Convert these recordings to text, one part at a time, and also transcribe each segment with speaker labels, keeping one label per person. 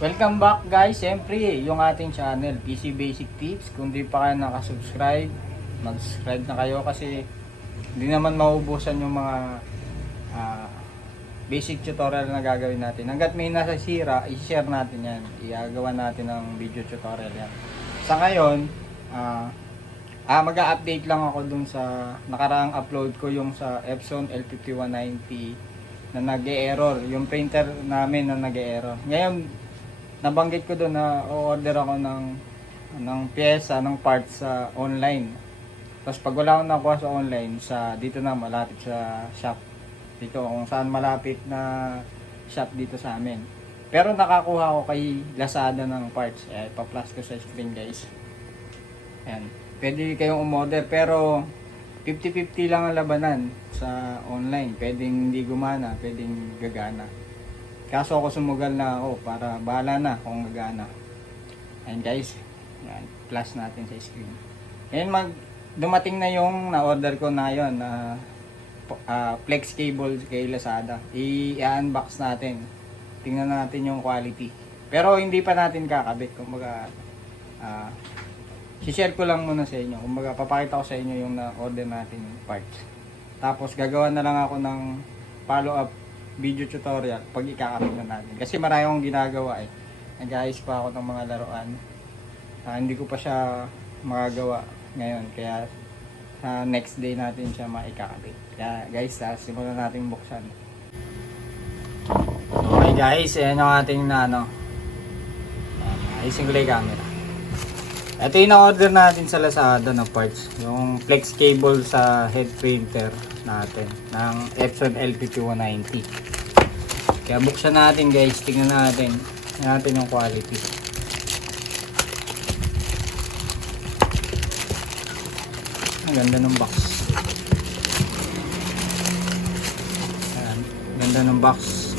Speaker 1: Welcome back guys, siyempre yung ating channel PC Basic Tips. Kung di pa kayo nakasubscribe, mag-subscribe na kayo kasi hindi naman maubusan yung mga ah, basic tutorial na gagawin natin. Hanggat may nasa sira, i-share natin yan. Iagawa natin ng video tutorial yan. Sa ngayon, ah, ah, mag-update lang ako dun sa nakaraang upload ko yung sa Epson L5190 na nag-error. Yung printer namin na nag-error. Ngayon, nabanggit ko doon na order ako ng ng pyesa, ng parts sa online. Tapos pag wala akong nakuha sa online, sa dito na malapit sa shop. Dito kung saan malapit na shop dito sa amin. Pero nakakuha ko kay Lazada ng parts. Eh, pa-plus ko sa screen guys. Ayan. Pwede kayong umorder pero 50-50 lang ang labanan sa online. Pwedeng hindi gumana, pwedeng gagana. Kaso ako sumugal na ako para bahala na kung gagana. Ayan guys. Ayan. Plus natin sa screen. Ngayon mag dumating na yung na-order ko na yon na ah, flex cable kay Lazada. I-unbox natin. Tingnan natin yung quality. Pero hindi pa natin kakabit. Kumbaga, ah, share ko lang muna sa inyo. Kumbaga, papakita ko sa inyo yung na-order natin parts. Tapos, gagawa na lang ako ng follow-up video tutorial pag ikakabit na natin. Kasi marami akong ginagawa eh. Nag-ayos pa ako ng mga laruan. Ah, hindi ko pa siya magagawa ngayon. Kaya sa next day natin siya maikakabit. Kaya guys, ah, simulan natin buksan. Okay guys, ayan yung ating na ano. Ayan, Ayusin ko lang yung camera. Ito yung na-order natin sa Lazada na parts. Yung flex cable sa head printer natin ng Epson LPP190. Kaya buksan natin guys, tingnan natin. Tingnan natin yung quality. Ang ganda ng box. Ayan, ganda ng box.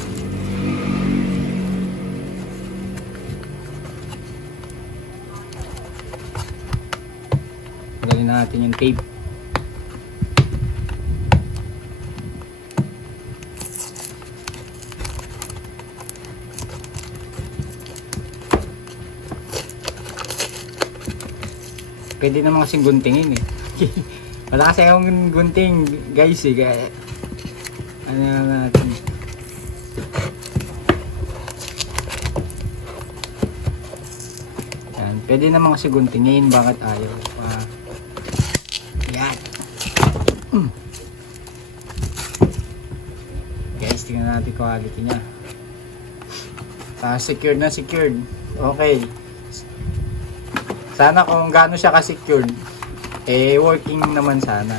Speaker 1: Tanggalin na natin yung tape. Pwede naman kasing guntingin eh. Wala kasi akong gunting guys eh. Kaya, ano na natin. Yan. Pwede naman kasi guntingin. Bakit ayaw? Ah. Mm. Guys, tingnan natin quality niya. Ah, secured na secured. Okay. Sana kung gaano siya ka-secured, eh working naman sana.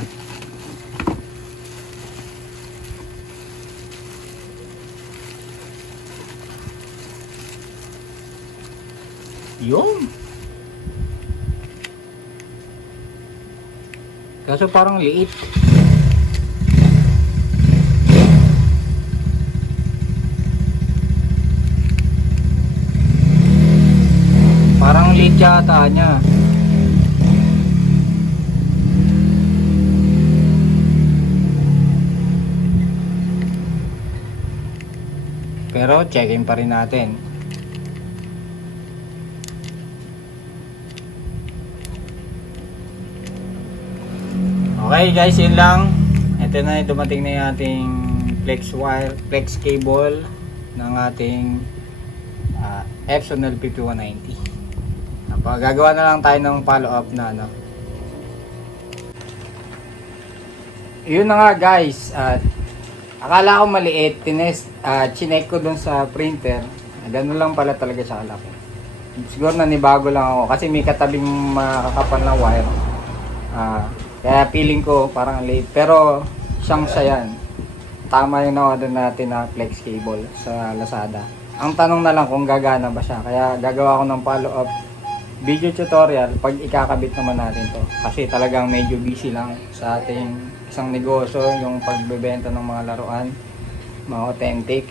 Speaker 1: Yun. Kaso parang liit. Parang liit yata niya. Pero checkin pa rin natin. Okay guys, yun lang. Ito na dumating na yung ating flex wire, flex cable ng ating uh, Epson LPP190. Apa, gagawa na lang tayo ng follow up na ano. Yun na nga guys, at akala ko maliit, tinest, uh, chinek ko dun sa printer. Ganun lang pala talaga siya kalaki. Siguro nanibago lang ako kasi may katabing makakapal na wire. Ah, kaya feeling ko parang late. Pero siyang siya yan. Tama yung na-order natin na flex cable sa Lazada. Ang tanong na lang kung gagana ba siya. Kaya gagawa ko ng follow-up video tutorial pag ikakabit naman natin to. Kasi talagang medyo busy lang sa ating isang negosyo, yung pagbebenta ng mga laruan, mga authentic.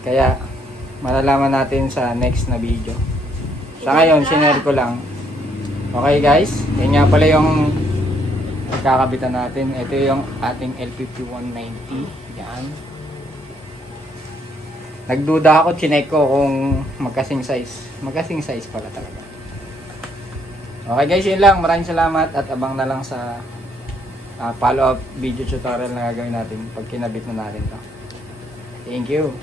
Speaker 1: Kaya malalaman natin sa next na video. Sa ngayon, sinare ko lang. Okay guys, yan nga pala yung pagkakabitan natin. Ito yung ating LPP190. Yan. Nagduda ako, chinek ko kung magkasing size. Magkasing size pala talaga. Okay guys, yun lang. Maraming salamat at abang na lang sa ah, follow-up video tutorial na gagawin natin pag kinabit na natin to. Thank you.